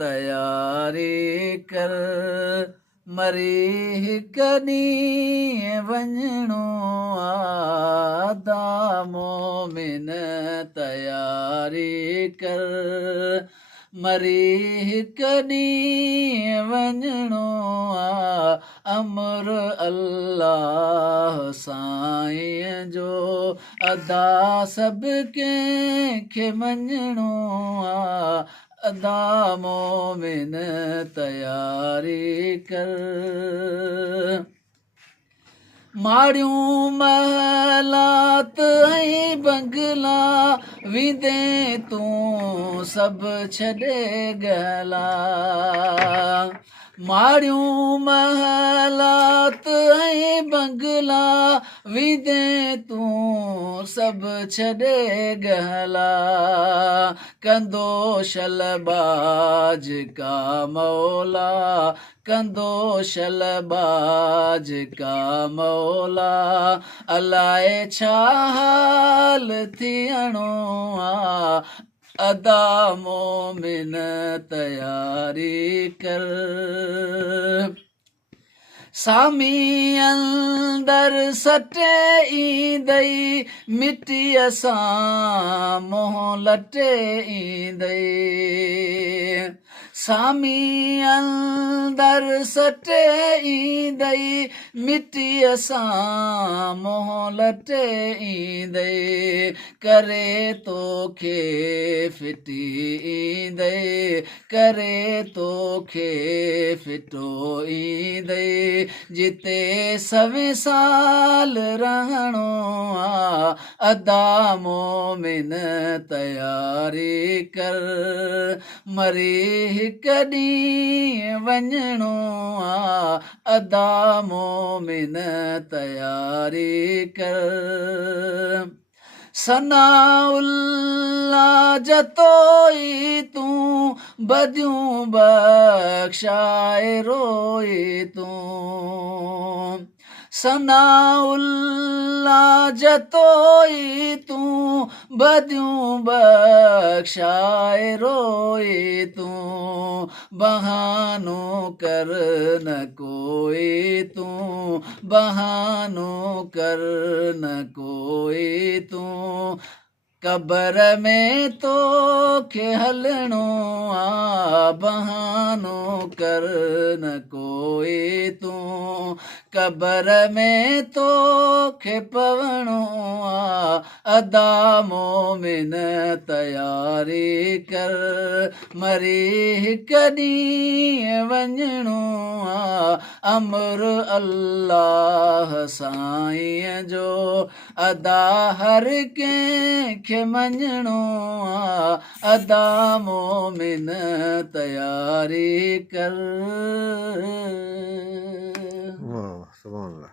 तयारी कर मरी हिक ॾींहुं वञिणो आदा मोमिन तयारी कर मरी हिक ॾींहुं वञिणो अमर अल्लाह साईं जो अदा सभु कंहिंखे मञिणो अदा मोमिन तयारी कर माड़ियूं महलात ऐं बंगला विंदे तूं सभु छॾे गला माड़ियूं महलात ऐं बंगला विंदे तूं सभु छॾे गला कंदो शलबाज का मौला कंदो शलबाज का मौला अलाए छा हाल थियणो अदा मोमिन तयारी कर सामी अंदर सटे ईंदई मिटीअ सां मोह लटे ईंदई सामी अंदर सटे ईंदई मिटीअ सां मोह लटे ईंदई करे तोखे फिटी ईंदई करे तोखे फिटो ईंदई जिते सवे साल रहणो अदा मोमिन तयारी कर मरी हिक ॾींहुं वञिणो अदा मोमिन तयारी कर सनाउल्ला जतोई तूं बदियूं बख्शाए रोई तूं सनाउल्ला जतोई तूं बदियूं बख्शाए रोई तूं बहानो कर न कोई तूं बहानो कर न कोई तूं कबर में तोखे हलणो बहानो कर न कोई तूं कबर में तोखे पवणो अदा मोमिन तयारी कर मरी हिक ॾींहुं वञिणो अमर अल्लाह साईं जो अदा हर कंहिंखे मञिणो अदा मोमिन तयारी कर वाह सुभान अल्लाह।